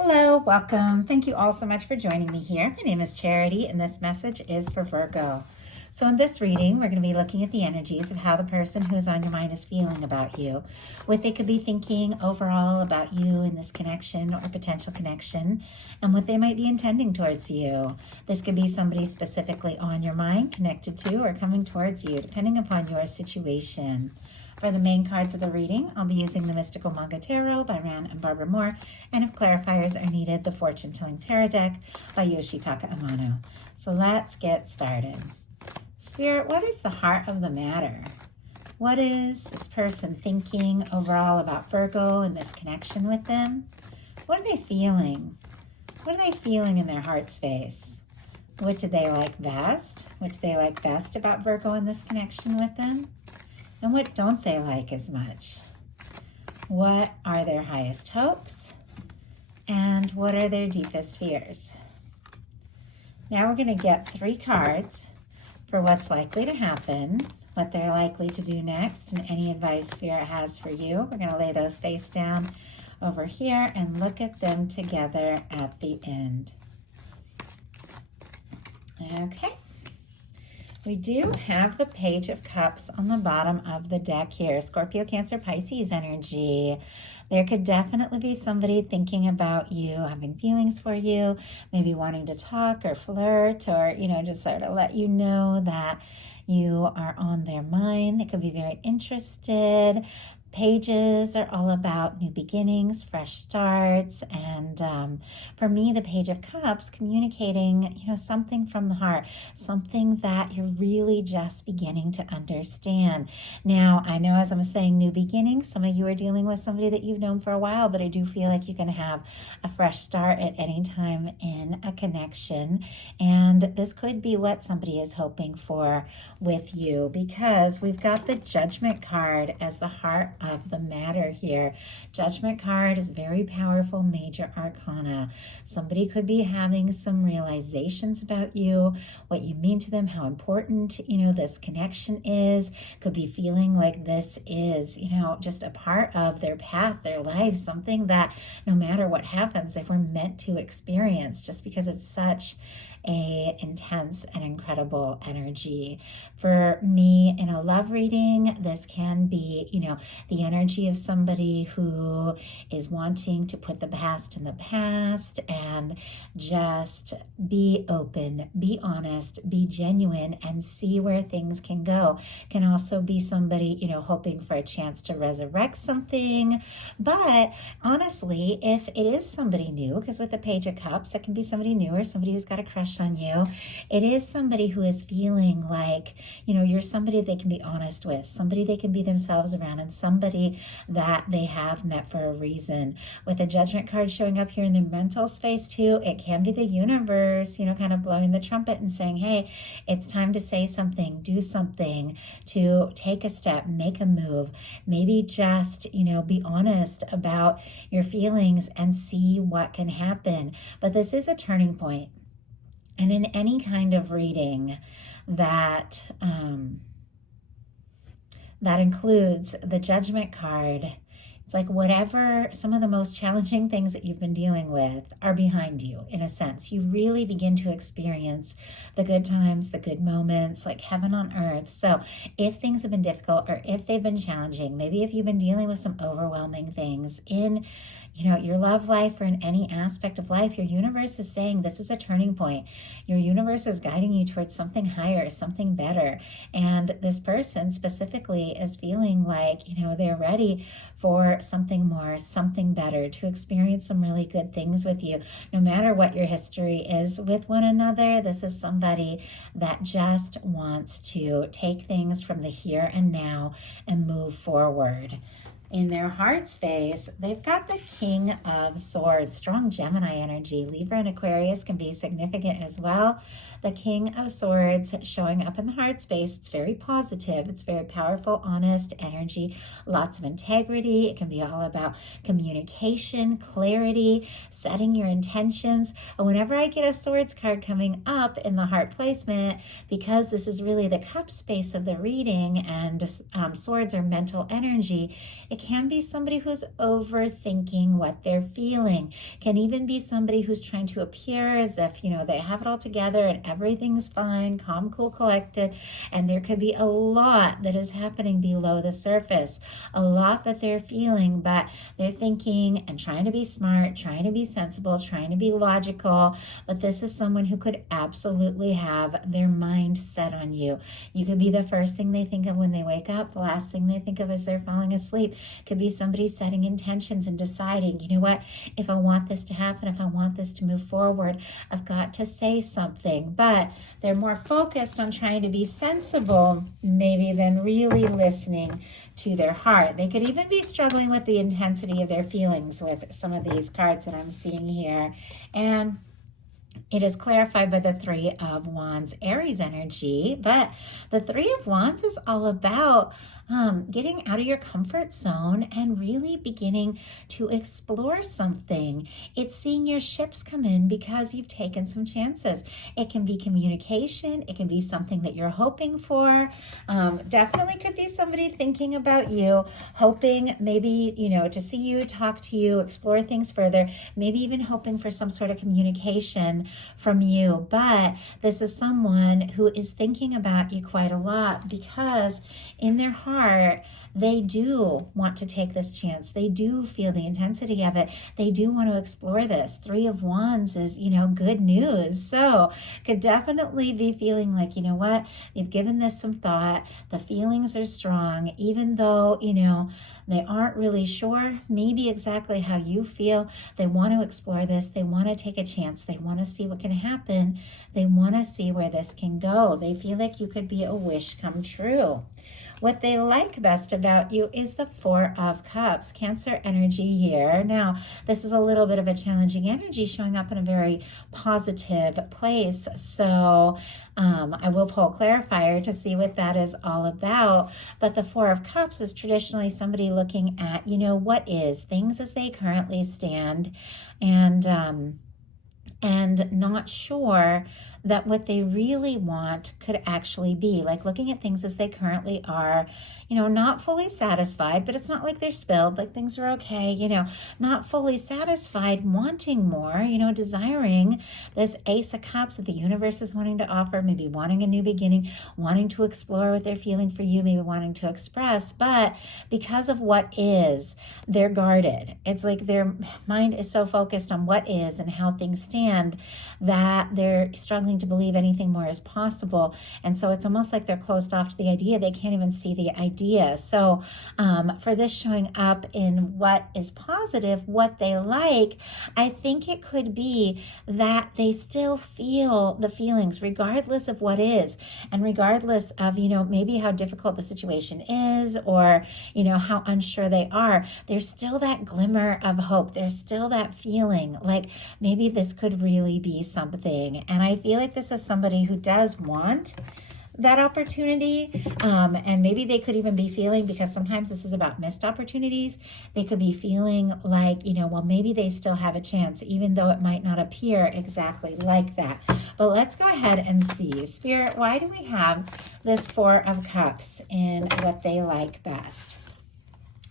Hello, welcome. Thank you all so much for joining me here. My name is Charity, and this message is for Virgo. So in this reading, we're going to be looking at the energies of how the person who is on your mind is feeling about you, what they could be thinking overall about you in this connection or potential connection, and what they might be intending towards you. This could be somebody specifically on your mind, connected to, or coming towards you, depending upon your situation. For the main cards of the reading, I'll be using the Mystical Manga Tarot by Ran and Barbara Moore, and if clarifiers are needed, the Fortune Telling Tarot deck by Yoshitaka Amano. So let's get started. Spirit, what is the heart of the matter? What is this person thinking overall about Virgo and this connection with them? What are they feeling? What are they feeling in their heart space? What do they like best? What do they like best about Virgo and this connection with them? And what don't they like as much? What are their highest hopes? And what are their deepest fears? Now we're going to get 3 cards for what's likely to happen, what they're likely to do next, and any advice Spirit has for you. We're going to lay those face down over here and look at them together at the end. Okay. We do have the Page of Cups on the bottom of the deck here. Scorpio, Cancer, Pisces energy. There could definitely be somebody thinking about you, having feelings for you, maybe wanting to talk or flirt or, just sort of let you know that you are on their mind. They could be very interested. Pages are all about new beginnings, fresh starts, and for me, the Page of Cups communicating, something from the heart, something that you're really just beginning to understand. Now, I know as I'm saying new beginnings, some of you are dealing with somebody that you've known for a while, but I do feel like you can have a fresh start at any time in a connection, and this could be what somebody is hoping for with you, because we've got the Judgment card as the heart of the matter here. Judgment card is very powerful, major arcana. Somebody could be having some realizations about you, what you mean to them, how important, this connection is. Could be feeling like this is, just a part of their path, their life, something that no matter what happens, they were meant to experience just because it's such a intense and incredible energy. For me, in a love reading, this can be, the energy of somebody who is wanting to put the past in the past and just be open, be honest, be genuine, and see where things can go. Can also be somebody, hoping for a chance to resurrect something. But honestly, if it is somebody new, because with the Page of Cups, it can be somebody new or somebody who's got a crush on you. It is somebody who is feeling like, you're somebody they can be honest with, somebody they can be themselves around, and somebody that they have met for a reason. With the Judgment card showing up here in the mental space too, it can be the universe, kind of blowing the trumpet and saying, hey, it's time to say something, do something, to take a step, make a move, maybe just, be honest about your feelings and see what can happen. But this is a turning point. And in any kind of reading that includes the Judgment card, it's like whatever some of the most challenging things that you've been dealing with are behind you, in a sense. You really begin to experience the good times, the good moments, like heaven on earth. So if things have been difficult or if they've been challenging, maybe if you've been dealing with some overwhelming things in your love life or in any aspect of life, your universe is saying this is a turning point. Your universe is guiding you towards something higher, something better. And this person specifically is feeling like, they're ready for something more, something better, to experience some really good things with you. No matter what your history is with one another, this is somebody that just wants to take things from the here and now and move forward. In their heart space, they've got the King of Swords, strong Gemini energy. Libra and Aquarius can be significant as well. The King of Swords showing up in the heart space. It's very positive. It's very powerful, honest energy, lots of integrity. It can be all about communication, clarity, setting your intentions. And whenever I get a Swords card coming up in the heart placement, because this is really the cup space of the reading and Swords are mental energy, it It can be somebody who's overthinking what they're feeling. Can even be somebody who's trying to appear as if, they have it all together and everything's fine, calm, cool, collected. And there could be a lot that is happening below the surface, a lot that they're feeling, but they're thinking and trying to be smart, trying to be sensible, trying to be logical. But this is someone who could absolutely have their mind set on you. You could be the first thing they think of when they wake up, the last thing they think of as they're falling asleep. Could be somebody setting intentions and deciding, you know what, if I want this to happen, if I want this to move forward, I've got to say something. But they're more focused on trying to be sensible, maybe, than really listening to their heart. They could even be struggling with the intensity of their feelings with some of these cards that I'm seeing here. And it is clarified by the Three of Wands, Aries energy. But the Three of Wands is all about getting out of your comfort zone and really beginning to explore something. It's seeing your ships come in because you've taken some chances. It can be communication. It can be something that you're hoping for. Definitely could be somebody thinking about you, hoping maybe, to see you, talk to you, explore things further, maybe even hoping for some sort of communication from you. But this is someone who is thinking about you quite a lot because in their heart, they do want to take this chance. They do feel the intensity of it. They do want to explore this. Three of Wands is, good news. So could definitely be feeling like, you know what, you've given this some thought. The feelings are strong, even though, they aren't really sure maybe exactly how you feel. They want to explore this. They want to take a chance. They want to see what can happen. They want to see where this can go. They feel like you could be a wish come true. What they like best about you is the Four of Cups, Cancer energy here. Now, this is a little bit of a challenging energy showing up in a very positive place. So I will pull clarifier to see what that is all about. But the Four of Cups is traditionally somebody looking at, what is, things as they currently stand, and not sure that what they really want could actually be, like looking at things as they currently are, not fully satisfied, but it's not like they're spilled, like things are okay, not fully satisfied, wanting more, desiring this Ace of Cups that the universe is wanting to offer, maybe wanting a new beginning, wanting to explore what they're feeling for you, maybe wanting to express, but because of what is, they're guarded. It's like their mind is so focused on what is and how things stand that they're struggling to believe anything more is possible. And so it's almost like they're closed off to the idea. They can't even see the idea. So for this showing up in what is positive, what they like, I think it could be that they still feel the feelings regardless of what is, and regardless of, maybe how difficult the situation is, or, how unsure they are. There's still that glimmer of hope. There's still that feeling like maybe this could really be something. And I feel like this is somebody who does want that opportunity, and maybe they could even be feeling, because sometimes this is about missed opportunities, they could be feeling like, well, maybe they still have a chance, even though it might not appear exactly like that. But let's go ahead and see. Spirit, why do we have this Four of Cups in what they like best?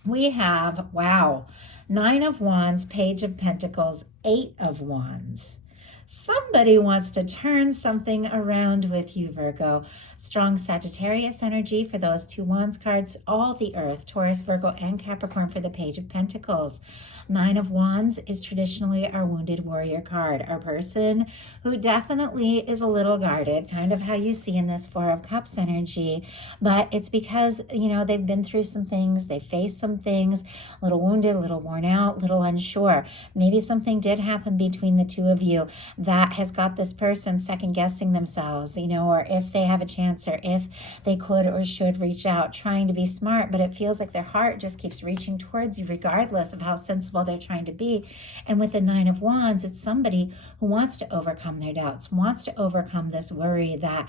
We have, wow, Nine of Wands, Page of Pentacles, Eight of Wands. Somebody wants to turn something around with you, Virgo. Strong Sagittarius energy for those two Wands cards. All the Earth, Taurus, Virgo, and Capricorn for the Page of Pentacles. Nine of Wands is traditionally our wounded warrior card. Our person who definitely is a little guarded, kind of how you see in this Four of Cups energy. But it's because, they've been through some things. They faced some things. A little wounded, a little worn out, a little unsure. Maybe something did happen between the two of you that has got this person second guessing themselves, or if they have a chance, or if they could or should reach out, trying to be smart, but it feels like their heart just keeps reaching towards you regardless of how sensible they're trying to be. And with the Nine of Wands, it's somebody who wants to overcome their doubts, wants to overcome this worry that,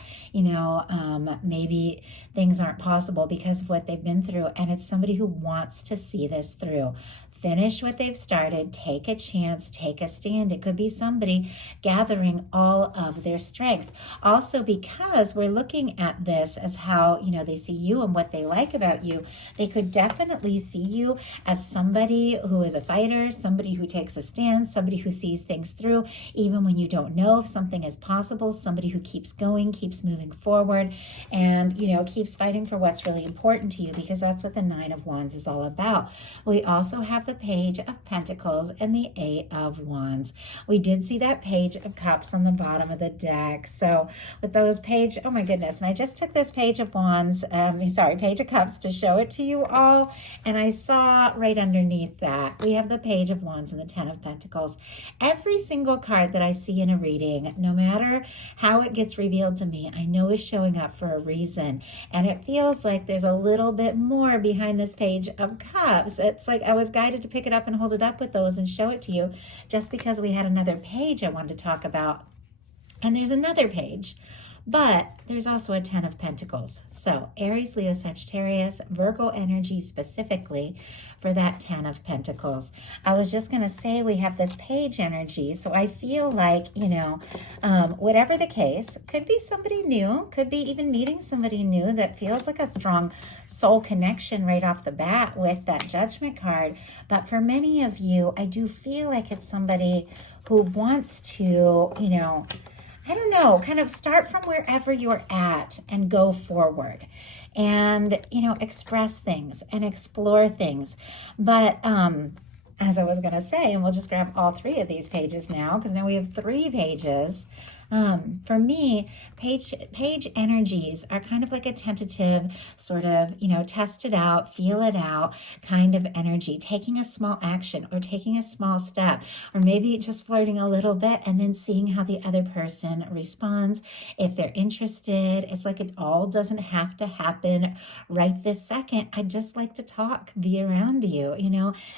maybe things aren't possible because of what they've been through. And it's somebody who wants to see this through. finish what they've started, take a chance, take a stand. It could be somebody gathering all of their strength. Also, because we're looking at this as how, they see you and what they like about you, they could definitely see you as somebody who is a fighter, somebody who takes a stand, somebody who sees things through, even when you don't know if something is possible, somebody who keeps going, keeps moving forward, and, keeps fighting for what's really important to you, because that's what the Nine of Wands is all about. We also have the Page of Pentacles and the Eight of Wands. We did see that Page of Cups on the bottom of the deck. So with those oh my goodness, and I just took this Page of Wands, Page of Cups to show it to you all, and I saw right underneath that we have the Page of Wands and the Ten of Pentacles. Every single card that I see in a reading, no matter how it gets revealed to me, I know is showing up for a reason, and it feels like there's a little bit more behind this Page of Cups. It's like I was guided to pick it up and hold it up with those and show it to you, just because we had another page I wanted to talk about, and there's another page. But there's also a Ten of Pentacles. So Aries, Leo, Sagittarius, Virgo energy specifically for that Ten of Pentacles. I was just going to say we have this page energy. So I feel like, whatever the case, could be somebody new, could be even meeting somebody new that feels like a strong soul connection right off the bat with that Judgment card. But for many of you, I do feel like it's somebody who wants to, kind of start from wherever you're at and go forward and, express things and explore things. But as I was going to say, and we'll just grab all three of these pages now, because now we have 3 pages. For me, page energies are kind of like a tentative sort of, test it out, feel it out kind of energy, taking a small action or taking a small step, or maybe just flirting a little bit and then seeing how the other person responds. If they're interested, it's like it all doesn't have to happen right this second. I just like to talk, be around you,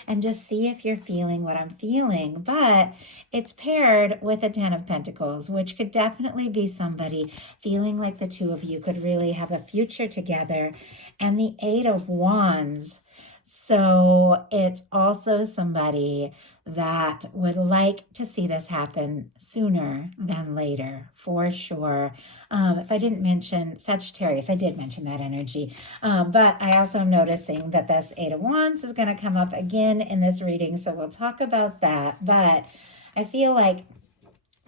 and just see if you're feeling what I'm feeling. But it's paired with a Ten of Pentacles, which could definitely be somebody feeling like the two of you could really have a future together, and the Eight of Wands. So it's also somebody that would like to see this happen sooner than later, for sure. If I didn't mention Sagittarius, I did mention that energy. But I also am noticing that this Eight of Wands is going to come up again in this reading, so we'll talk about that. But I feel like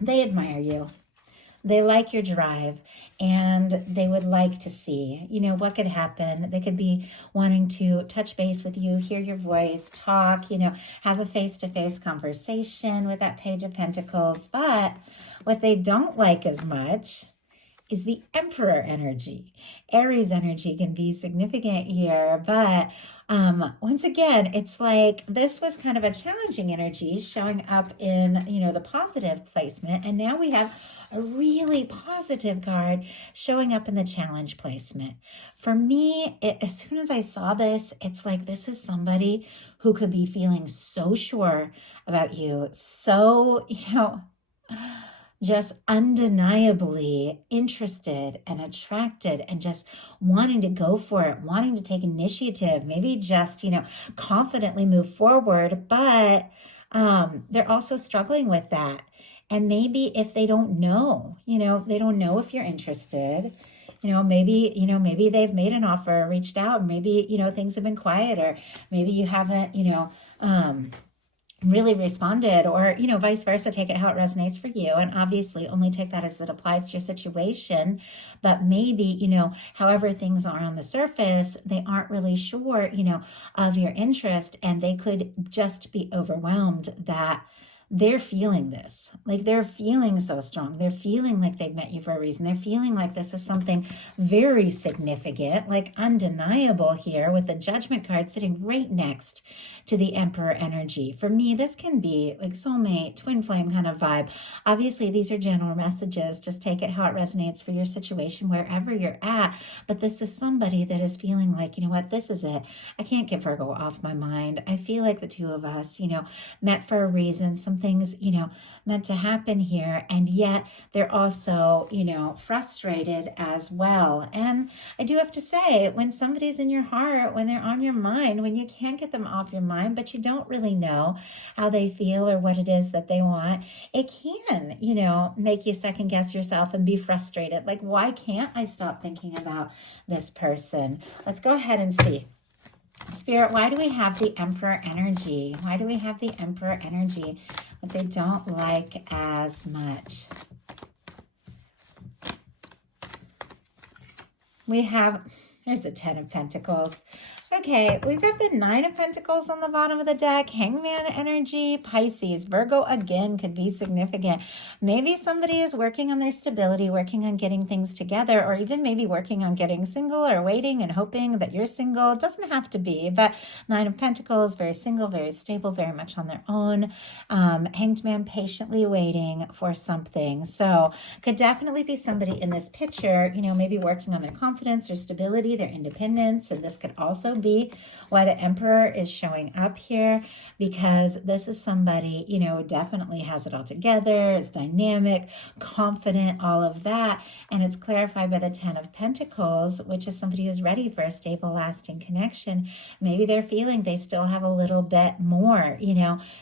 they admire you. They like your drive, and they would like to see, what could happen. They could be wanting to touch base with you, hear your voice, talk, have a face-to-face conversation with that Page of Pentacles. But what they don't like as much is the Emperor energy. Aries energy can be significant here, but once again, it's like this was kind of a challenging energy showing up in, the positive placement. And now we have a really positive card showing up in the challenge placement. For me, as soon as I saw this, it's like this is somebody who could be feeling so sure about you, so, just undeniably interested and attracted and just wanting to go for it, wanting to take initiative, maybe just, confidently move forward. But they're also struggling with that. And maybe if they don't know, they don't know if you're interested, maybe they've made an offer, reached out, and maybe, things have been quiet, or maybe you haven't, really responded, or vice versa. Take it how it resonates for you, and obviously only take that as it applies to your situation. But maybe however things are on the surface, they aren't really sure of your interest, and they could just be overwhelmed that they're feeling this, like they're feeling so strong. They're feeling like they've met you for a reason. They're feeling like this is something very significant, like undeniable here, with the Judgment card sitting right next to the Emperor energy. For me, this can be like soulmate, twin flame kind of vibe. Obviously, these are general messages. Just take it how it resonates for your situation, wherever you're at. But this is somebody that is feeling like, what, this is it. I can't get Virgo off my mind. I feel like the two of us, met for a reason. Something something's, meant to happen here. And yet they're also, frustrated as well. And I do have to say, when somebody's in your heart, when they're on your mind, when you can't get them off your mind, but you don't really know how they feel or what it is that they want, it can, make you second guess yourself and be frustrated. Like, why can't I stop thinking about this person? Let's go ahead and see. Spirit, why do we have the Emperor energy? Why do we have the Emperor energy? What they don't like as much. We have, here's the 10 of Pentacles. Okay, we've got the 9 of Pentacles on the bottom of the deck, Hangman energy, Pisces. Virgo again could be significant. Maybe somebody is working on their stability, working on getting things together, or even maybe working on getting single or waiting and hoping that you're single. It doesn't have to be, but 9 of Pentacles, very single, very stable, very much on their own. Hanged Man patiently waiting for something. So could definitely be somebody in this picture, maybe working on their confidence or stability, their independence, and this could also be why the Emperor is showing up here, because this is somebody, definitely has it all together, is dynamic, confident, all of that. And it's clarified by the 10 of Pentacles, which is somebody who's ready for a stable, lasting connection. Maybe they're feeling they still have a little bit more,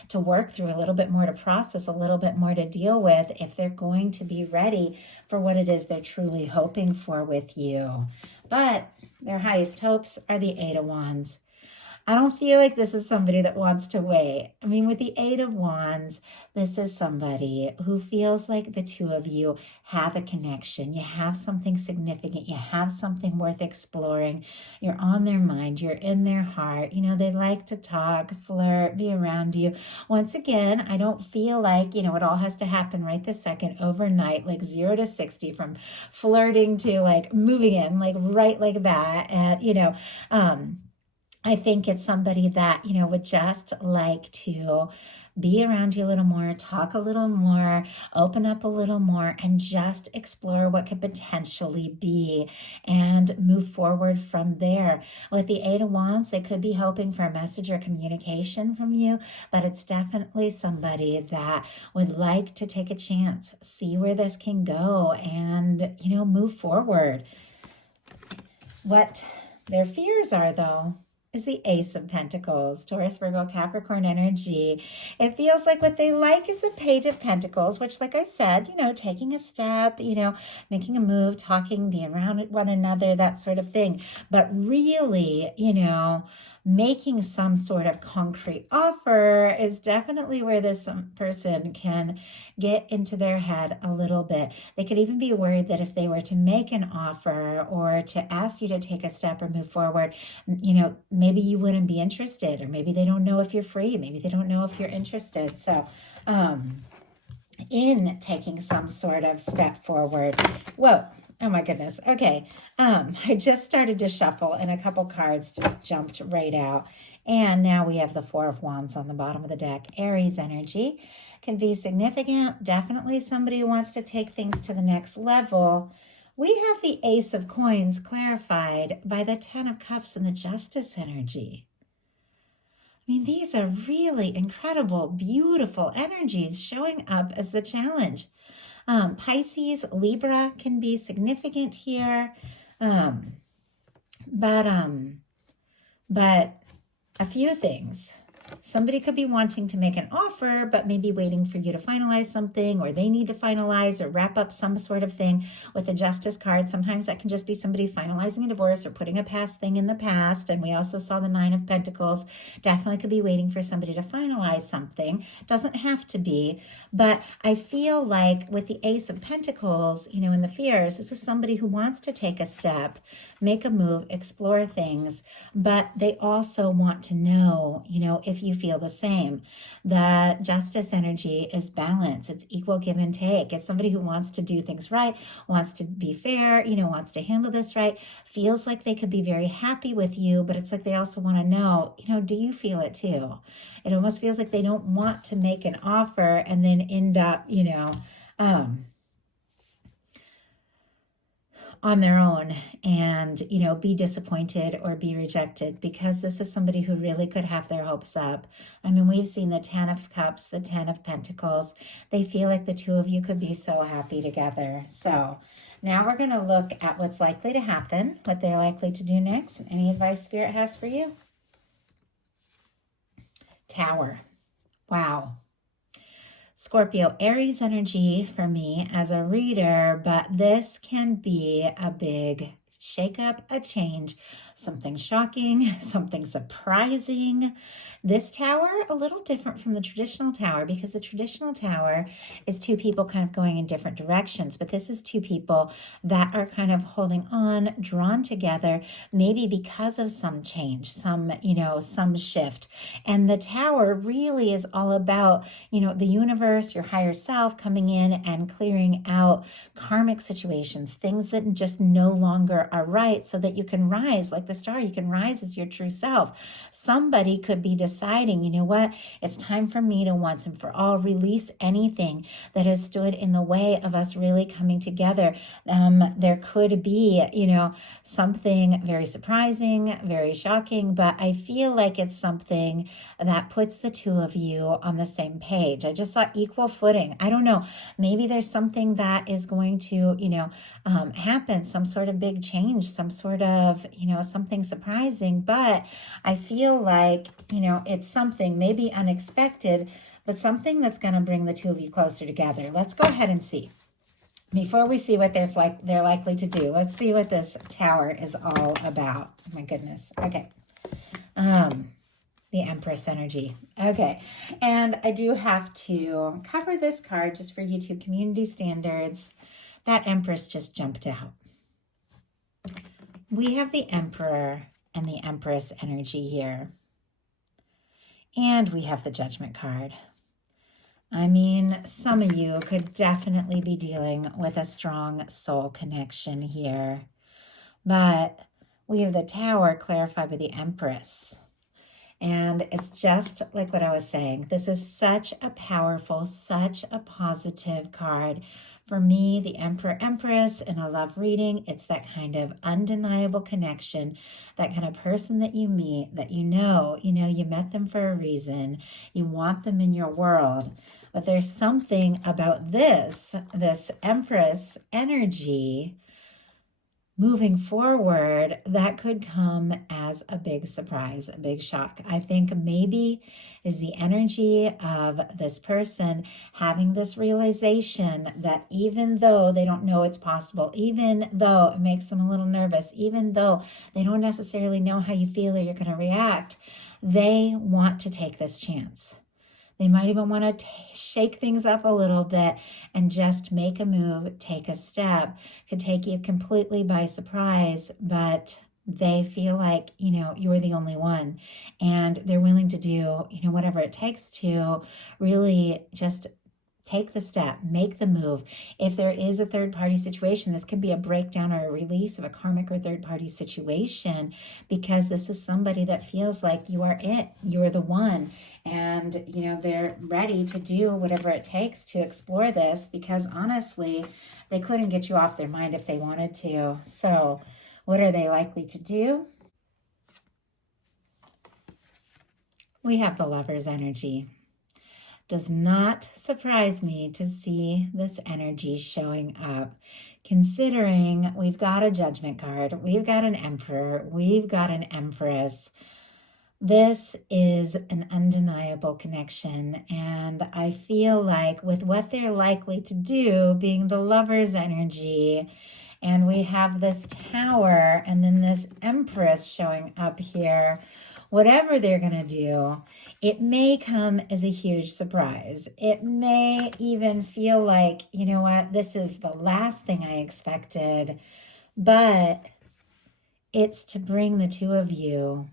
to work through, a little bit more to process, a little bit more to deal with if they're going to be ready for what it is they're truly hoping for with you. But their highest hopes are the 8 of Wands. I don't feel like this is somebody that wants to wait. I mean, with the 8 of Wands, this is somebody who feels like the two of you have a connection. You have something significant. You have something worth exploring. You're on their mind. You're in their heart. They like to talk, flirt, be around you. Once again, I don't feel like, it all has to happen right this second, overnight, like 0 to 60, from flirting to like moving in, like right like that. And, I think it's somebody that, would just like to be around you a little more, talk a little more, open up a little more, and just explore what could potentially be and move forward from there. With the 8 of Wands, they could be hoping for a message or communication from you, but it's definitely somebody that would like to take a chance, see where this can go, and, move forward. What their fears are, though, is the Ace of Pentacles, Taurus, Virgo, Capricorn energy. It feels like what they like is the Page of Pentacles, which, like I said, taking a step, making a move, talking, being around one another, that sort of thing. But really, making some sort of concrete offer is definitely where this person can get into their head a little bit. They could even be worried that if they were to make an offer or to ask you to take a step or move forward, maybe you wouldn't be interested, or maybe they don't know if you're free. Maybe they don't know if you're interested. So, in taking some sort of step forward. Whoa. Oh my goodness. Okay. I just started to shuffle and a couple cards just jumped right out. And now we have the 4 of Wands on the bottom of the deck. Aries energy can be significant. Definitely somebody who wants to take things to the next level. We have the Ace of Coins clarified by the 10 of Cups and the Justice energy. I mean, these are really incredible, beautiful energies showing up as the challenge. Pisces, Libra can be significant here. But a few things. Somebody could be wanting to make an offer, but maybe waiting for you to finalize something, or they need to finalize or wrap up some sort of thing with the Justice card. Sometimes that can just be somebody finalizing a divorce or putting a past thing in the past. And we also saw the 9 of Pentacles. Definitely could be waiting for somebody to finalize something. Doesn't have to be, but I feel like with the Ace of Pentacles, and the fears, this is somebody who wants to take a step, make a move, explore things, but they also want to know, if you feel the same. The Justice energy is balance. It's equal give and take. It's somebody who wants to do things right, wants to be fair, wants to handle this right, feels like they could be very happy with you, but it's like they also want to know, do you feel it too? It almost feels like they don't want to make an offer and then end up, on their own and, be disappointed or be rejected, because this is somebody who really could have their hopes up. I mean, we've seen the 10 of Cups, the 10 of Pentacles. They feel like the two of you could be so happy together. So now we're going to look at what's likely to happen, what they're likely to do next, and any advice Spirit has for you. Tower. Wow. Scorpio, Aries energy for me as a reader, but this can be a big shakeup, a change, something shocking, something surprising. This tower, a little different from the traditional tower, because the traditional tower is two people kind of going in different directions, but this is two people that are kind of holding on, drawn together, maybe because of some change, some shift. And the tower really is all about, the universe, your higher self coming in and clearing out karmic situations, things that just no longer are right, so that you can rise like the star. You can rise as your true self. Somebody could be deciding, you know what, it's time for me to once and for all release anything that has stood in the way of us really coming together. There could be, something very surprising, very shocking, but I feel like it's something that puts the two of you on the same page. I just saw equal footing. I don't know. Maybe there's something that is going to, happen, some sort of big change, some sort of, something surprising. But I feel like, it's something maybe unexpected, but something that's going to bring the two of you closer together. Let's go ahead and see. Before we see what they're likely to do, let's see what this tower is all about. Oh my goodness. Okay. The Empress energy. Okay. And I do have to cover this card just for YouTube community standards. That Empress just jumped out. We have the Emperor and the Empress energy here. And we have the Judgment card. I mean, some of you could definitely be dealing with a strong soul connection here. But we have the Tower clarified by the Empress. And it's just like what I was saying. This is such a powerful, such a positive card. For me, the Emperor Empress in a love reading, it's that kind of undeniable connection, that kind of person that you meet, that you met them for a reason. You want them in your world. But there's something about this Empress energy moving forward that could come as a big surprise, a big shock. I think maybe is the energy of this person having this realization that even though they don't know it's possible, even though it makes them a little nervous, even though they don't necessarily know how you feel or you're going to react, they want to take this chance. They might even want to shake things up a little bit and just make a move, take a step. Could take you completely by surprise, but they feel like, you're the only one. And they're willing to do, whatever it takes to really just take the step, make the move. If there is a third-party situation, this can be a breakdown or a release of a karmic or third-party situation, because this is somebody that feels like you are it, you're the one. And, they're ready to do whatever it takes to explore this, because honestly, they couldn't get you off their mind if they wanted to. So what are they likely to do? We have the Lover's energy. Does not surprise me to see this energy showing up, considering we've got a Judgment card, we've got an Emperor, we've got an Empress. This is an undeniable connection, and I feel like with what they're likely to do, being the Lover's energy, and we have this Tower and then this Empress showing up here, whatever they're going to do, it may come as a huge surprise. It may even feel like, this is the last thing I expected, but it's to bring the two of you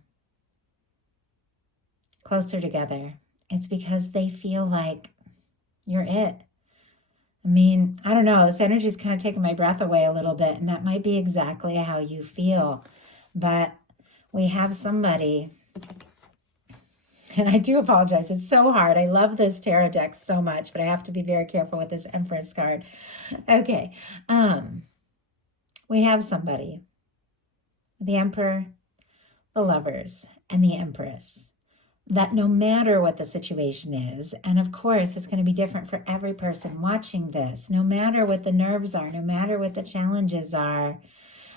closer together. It's because they feel like you're it. I mean, I don't know, this energy is kind of taking my breath away a little bit, and that might be exactly how you feel. But we have somebody, and I do apologize, it's so hard. I love this tarot deck so much, but I have to be very careful with this Empress card. Okay. we have somebody, the Emperor, the Lovers, and the Empress, that no matter what the situation is, and of course it's going to be different for every person watching this, no matter what the nerves are, no matter what the challenges are,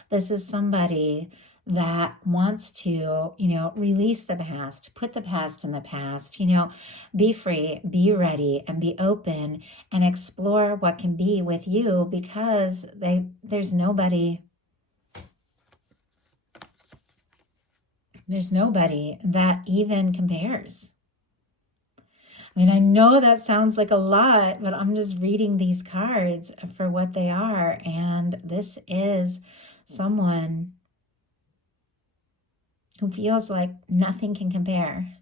this is somebody that wants to, release the past, put the past in the past, be free, be ready, and be open and explore what can be with you, because there's nobody that even compares. I mean, I know that sounds like a lot, but I'm just reading these cards for what they are. And this is someone who feels like nothing can compare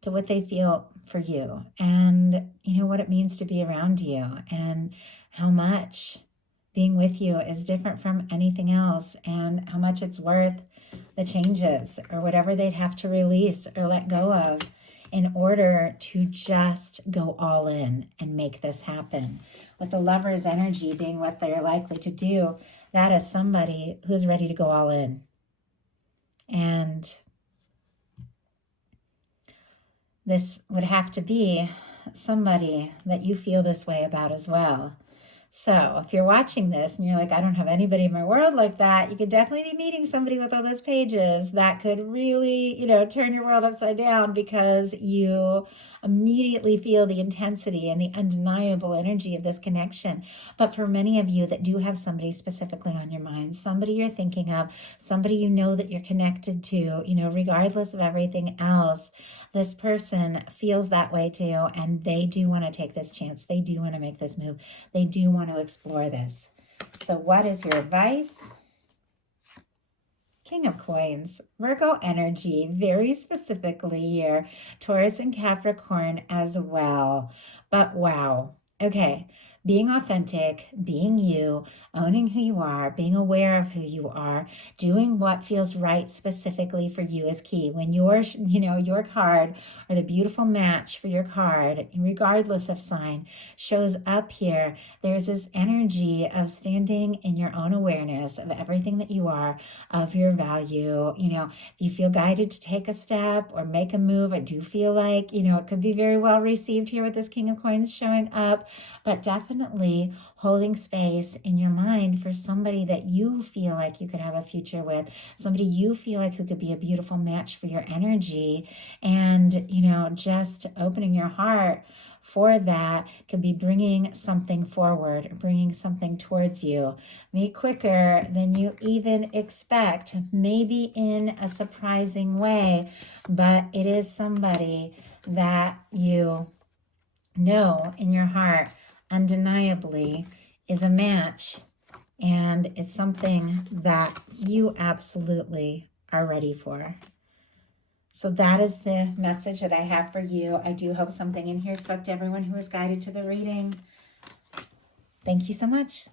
to what they feel for you, and what it means to be around you, and how much being with you is different from anything else, and how much it's worth the changes or whatever they'd have to release or let go of in order to just go all in and make this happen. With the Lover's energy being what they're likely to do, that is somebody who's ready to go all in. And this would have to be somebody that you feel this way about as well. So if you're watching this and you're like, I don't have anybody in my world like that, you could definitely be meeting somebody with all those pages that could really, turn your world upside down, because you immediately feel the intensity and the undeniable energy of this connection. But for many of you that do have somebody specifically on your mind, somebody you're thinking of, somebody that you're connected to, regardless of everything else, this person feels that way too, and they do want to take this chance. They do want to make this move. They do want to explore this. So what is your advice? King of Coins, Virgo energy, very specifically here, Taurus and Capricorn as well. But wow. Okay. Being authentic, being you, owning who you are, being aware of who you are, doing what feels right specifically for you is key. When your card, or the beautiful match for your card, regardless of sign, shows up here, there's this energy of standing in your own awareness of everything that you are, of your value. If you feel guided to take a step or make a move, I do feel like, it could be very well received here with this King of Coins showing up, but definitely holding space in your mind for somebody that you feel like you could have a future with, somebody you feel like who could be a beautiful match for your energy, and just opening your heart for that could be bringing something forward, bringing something towards you, maybe quicker than you even expect, maybe in a surprising way, but it is somebody that you know in your heart undeniably is a match, and it's something that you absolutely are ready for. So that is the message that I have for you. I do hope something in here spoke to everyone who was guided to the reading. Thank you so much.